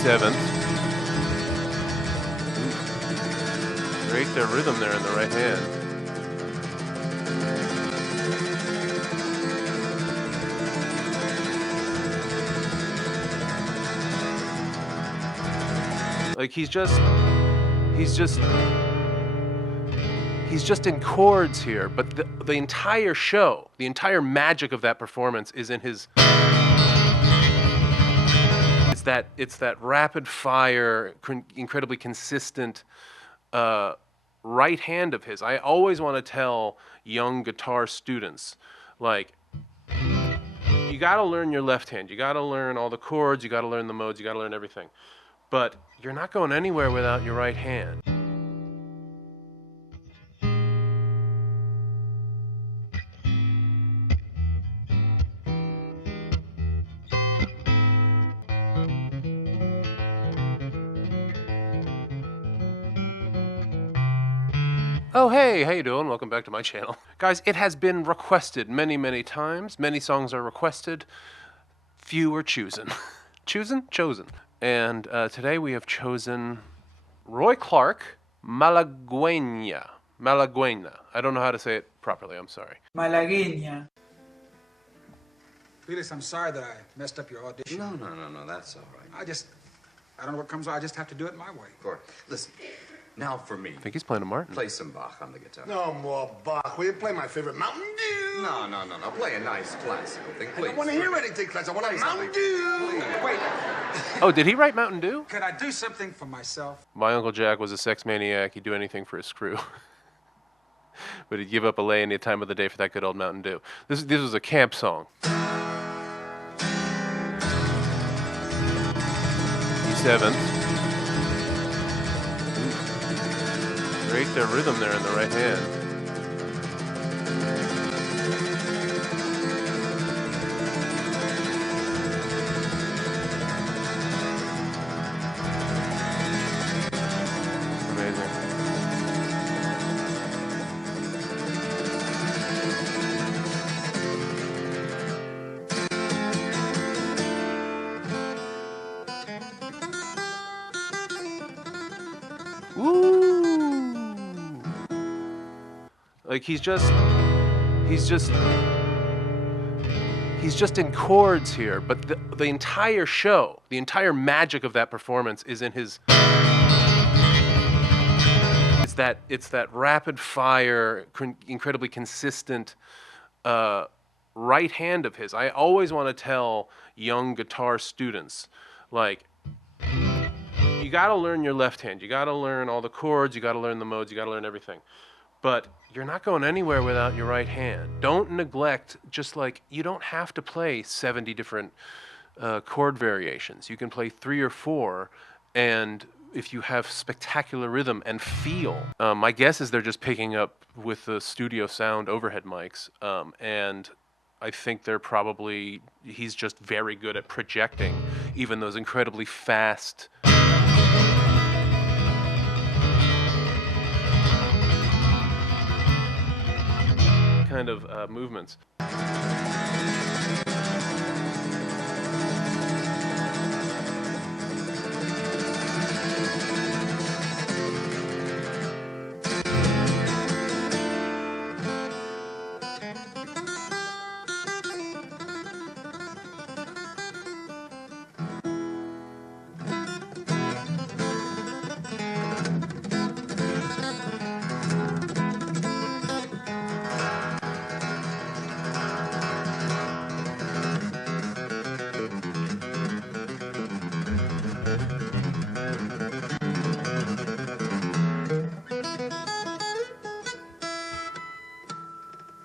E7. Break their rhythm there in the right hand. Like he's just in chords here, but the entire show, the entire magic of that performance is in his. It's that rapid fire, incredibly consistent right hand of his. I always want to tell young guitar students, like, you got to learn your left hand. You got to learn all the chords. You got to learn the modes. You got to learn everything. But you're not going anywhere without your right hand. Oh hey, how you doing? Welcome back to my channel. Guys, it has been requested many times. Many songs are requested. Few are chosen. Chosen. And today we have chosen Roy Clark, Malaguena. I don't know how to say it properly, I'm sorry. Malagueña. Felix, I'm sorry that I messed up your audition. No, that's all right. I don't know what comes out. I just have to do it my way. Of course. Listen, now for me. I think he's playing a Martin. Play some Bach on the guitar. No more Bach. Will you play my favorite Mountain Dew? No. Play a nice classical thing, please. I don't want to hear anything classical. I want a Mountain Dew. Wait, Oh, did he write Mountain Dew? could I do something for myself? My Uncle Jack was a sex maniac. He'd do anything for his crew. But he'd give up a lay any time of the day for that good old Mountain Dew. This was a camp song. E7. Break their rhythm there in the right hand. Amazing. Woo! Like he's just in chords here, but the entire show, the entire magic of that performance is in his. It's that rapid fire, incredibly consistent right hand of his. I always want to tell young guitar students, like, you got to learn your left hand. You got to learn all the chords. You got to learn the modes. You got to learn everything. But you're not going anywhere without your right hand. Don't neglect, just like, you don't have to play 70 different chord variations. You can play 3 or 4, and if you have spectacular rhythm and feel. My guess is they're just picking up with the studio sound overhead mics, and I think he's just very good at projecting even those incredibly fast kind of movements.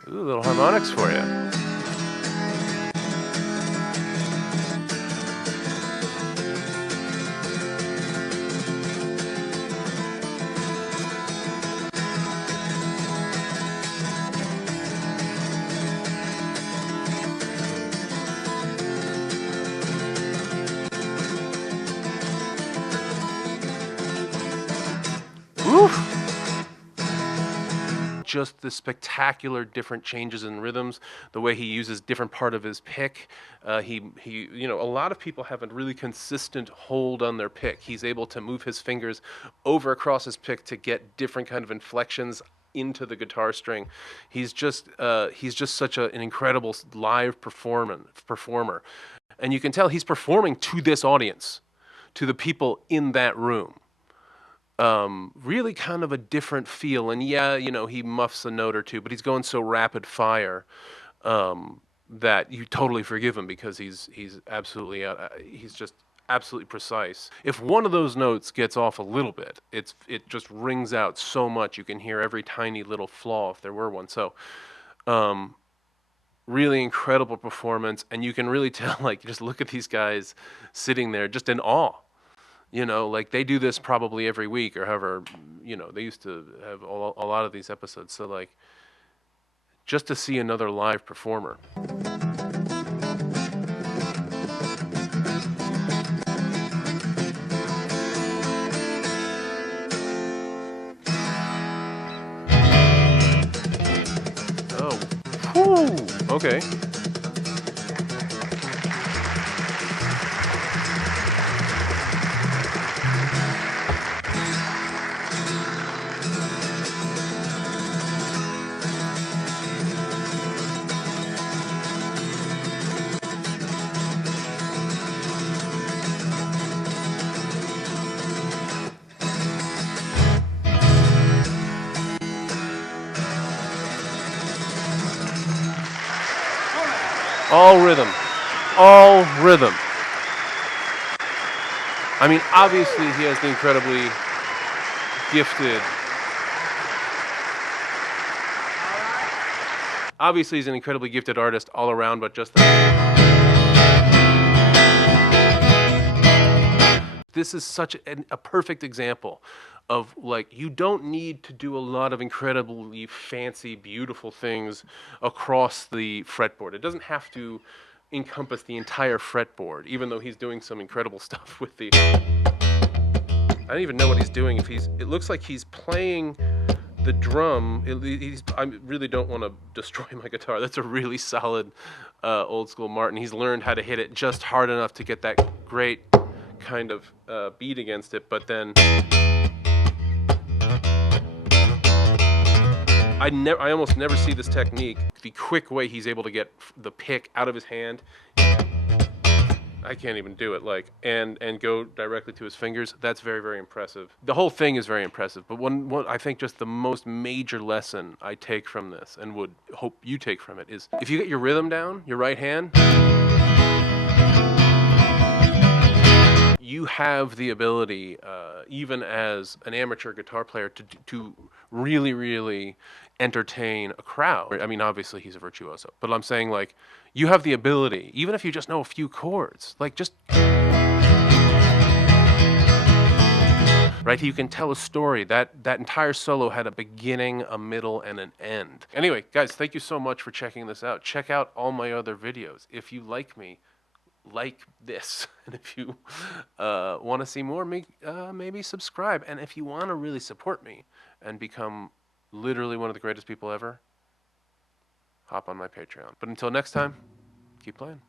Ooh, little harmonics for you. just the spectacular different changes in rhythms, the way he uses different part of his pick. You know, a lot of people have a really consistent hold on their pick. He's able to move his fingers over across his pick to get different kind of inflections into the guitar string. He's just such an incredible live performer, and you can tell he's performing to this audience, to the people in that room. Really kind of a different feel, and yeah, you know, he muffs a note or two, but he's going so rapid fire that you totally forgive him because he's absolutely he's just absolutely precise. If one of those notes gets off a little bit, it just rings out so much. You can hear every tiny little flaw if there were one. So really incredible performance, and you can really tell, like, just look at these guys sitting there just in awe. You know, like, they do this probably every week or however, you know, they used to have a lot of these episodes. So, like, just to see another live performer. Oh, whew, okay. All rhythm. All rhythm. I mean, obviously he has the incredibly gifted... Obviously he's an incredibly gifted artist all around, but just... This is such a perfect example of, like, you don't need to do a lot of incredibly fancy, beautiful things across the fretboard. It doesn't have to encompass the entire fretboard, even though he's doing some incredible stuff with the... I don't even know what he's doing. It looks like he's playing the drum. I really don't want to destroy my guitar. That's a really solid old school Martin. He's learned how to hit it just hard enough to get that great kind of beat against it, but then I almost never see this technique, the quick way he's able to get the pick out of his hand. I can't even do it, like, and go directly to his fingers. That's very, very impressive. The whole thing is very impressive, but one I think just the most major lesson I take from this, and would hope you take from it, is if you get your rhythm down, your right hand, you have the ability, even as an amateur guitar player, to really, really entertain a crowd. I mean, obviously he's a virtuoso, but I'm saying, like, you have the ability, even if you just know a few chords, like, just... Right? You can tell a story. That entire solo had a beginning, a middle, and an end. Anyway, guys, thank you so much for checking this out. Check out all my other videos. If you like me, like this, and if you want to see more, maybe subscribe. And if you want to really support me and become literally one of the greatest people ever, hop on my Patreon. But until next time, keep playing.